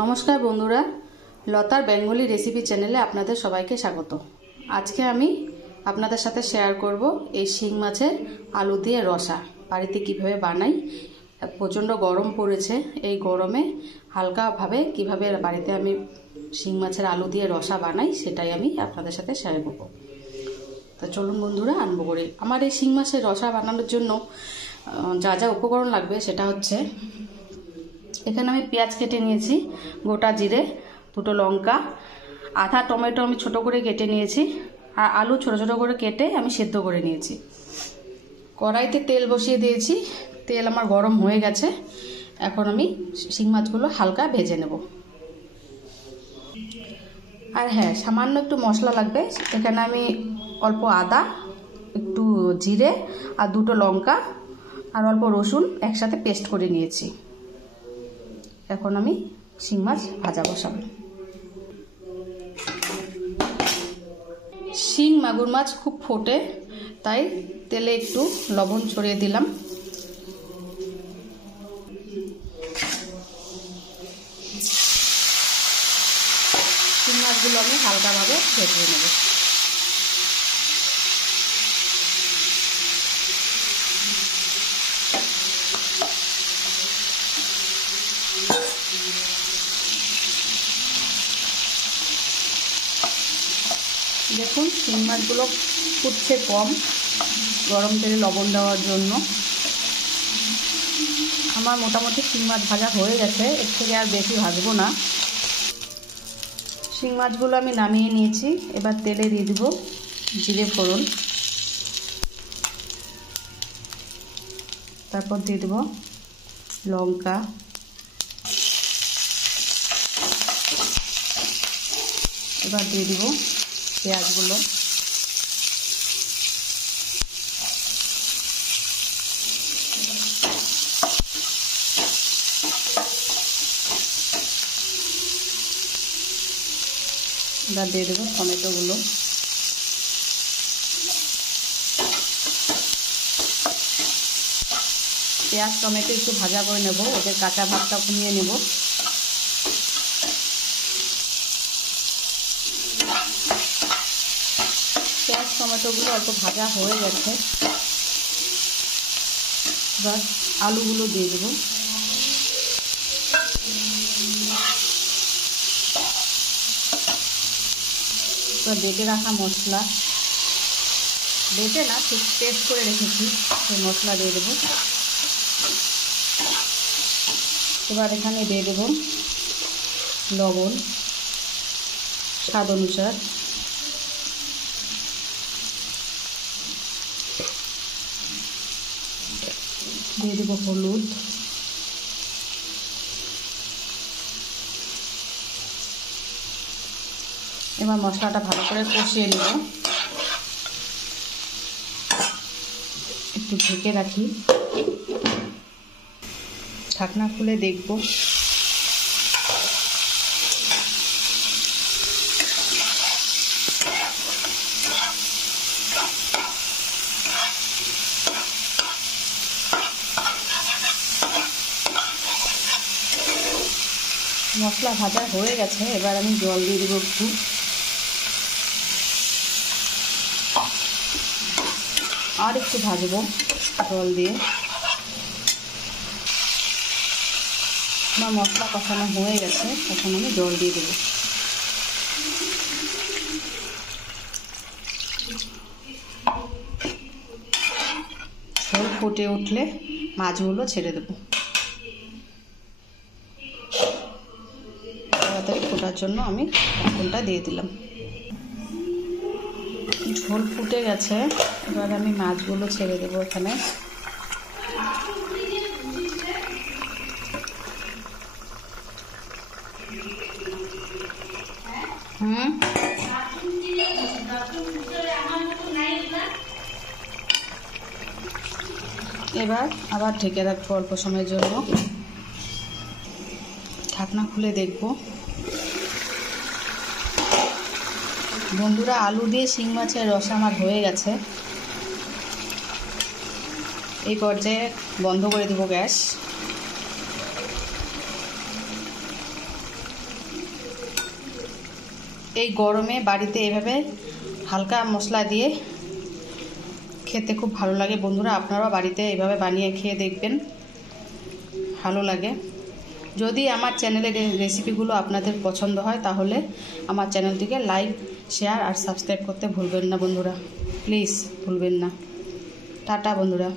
নমস্কার বন্ধুরা, লতার বেঙ্গলি রেসিপি চ্যানেলে আপনাদের সবাইকে স্বাগত। আজকে আমি আপনাদের সাথে শেয়ার করব এই শিং মাছের আলু দিয়ে রসা বাড়িতে কিভাবে বানাই। প্রচণ্ড গরম পড়েছে, এই গরমে হালকাভাবে কিভাবে বাড়িতে আমি শিং মাছের আলু দিয়ে রসা বানাই সেটাই আমি আপনাদের সাথে শেয়ার করব। তো চলুন বন্ধুরা আরম্ভ করি। আমার এই শিং মাছের রসা বানানোর জন্য যা যা উপকরণ লাগবে সেটা হচ্ছে, এখানে আমি পেঁয়াজ কেটে নিয়েছি, গোটা জিরে, দুটো লঙ্কা, আধা টমেটো আমি ছোট করে কেটে নিয়েছি, আর আলু ছোট ছোট করে কেটে আমি সেদ্ধ করে নিয়েছি। কড়াইতে তেল বসিয়ে দিয়েছি, তেল আমার গরম হয়ে গেছে। এখন আমি শিং মাছগুলো হালকা ভেজে নেব। আর হ্যাঁ, সামান্য একটু মশলা লাগবে। এখানে আমি অল্প আদা, একটু জিরে আর দুটো লঙ্কা আর অল্প রসুন একসাথে পেস্ট করে নিয়েছি। এখন আমি শিং মাছ ভাজা বসাবো। শিং মাগুর মাছ খুব ফোটে, তাই তেলে একটু লবণ ছড়িয়ে দিলাম। শিং মাছগুলো আমি হালকাভাবে ভেজে নেব। দেখুন, শিং মাছগুলো ফুটছে কম, গরম তেলে লবণ দেওয়ার জন্য। আমার মোটামুটি শিং মাছ ভাজা হয়ে গেছে, এর থেকে আর বেশি ভাজবো না। শিং মাছগুলো আমি নামিয়ে নিয়েছি। এবার তেলে দিয়ে দেব জিরে ফোড়ন, তারপর দিয়ে দেব লঙ্কা, এবার দিয়ে দেব পেঁয়াজগুলো, এবার দিয়ে দেবো টমেটোগুলো, পেঁয়াজ টমেটো একটু ভাজা করে নেব, ওদের কাঁচা ভাবটা কমিয়ে নেব। পেঁয়াজ টমেটোগুলো অল্প ভাজা হয়ে গেছে। এবার আলুগুলো দিয়ে দেবো। এবার বেটে রাখা মশলা, বেটে না ঠিক পেস্ট করে রেখেছি, সেই মশলা দিয়ে দেবো। এবার এখানে দিয়ে দেবো লবণ স্বাদ অনুসার, দিয়ে দেবো হলুদ, এবার মশলাটা ভালো করে কষিয়ে নেব। একটু ঢেকে রাখি, ঢাকনা খুলে দেখব। মশলা ভাজা হয়ে গেছে, এবার আমি জল দিয়ে দেবো একটু। আর একটু ভাজবো জল দিয়ে। আমার মশলা কষানো হয়ে গেছে, এখন আমি জল দিয়ে দেবো। ঝোল ফুটে উঠলে মাছগুলো ছেড়ে দেবো। তাড়াতাড়ি ফোটার জন্য আমি ঢাকনটা দিয়ে দিলাম। ঝোল ফুটে গেছে, এবার আমি মাছগুলো ছেড়ে দেবো এখানে। এবার আবার ঢেকে রাখবো অল্প সময়ের জন্য। ঢাকনা খুলে দেখব। বন্ধুরা, আলু দিয়ে শিং মাছের রসা আমার হয়ে গেছে। এই পর্যায়ে বন্ধ করে দেবো গ্যাস। এই গরমে বাড়িতে এভাবে হালকা মশলা দিয়ে খেতে খুব ভালো লাগে বন্ধুরা। আপনারাও বাড়িতে এভাবে বানিয়ে খেয়ে দেখবেন, ভালো লাগে। যদি আমার চ্যানেলের রেসিপিগুলো আপনাদের পছন্দ হয় তাহলে আমার চ্যানেলটিকে লাইক, শেয়ার আর সাবস্ক্রাইব করতে ভুলবেন না বন্ধুরা, প্লিজ ভুলবেন না। টাটা বন্ধুরা।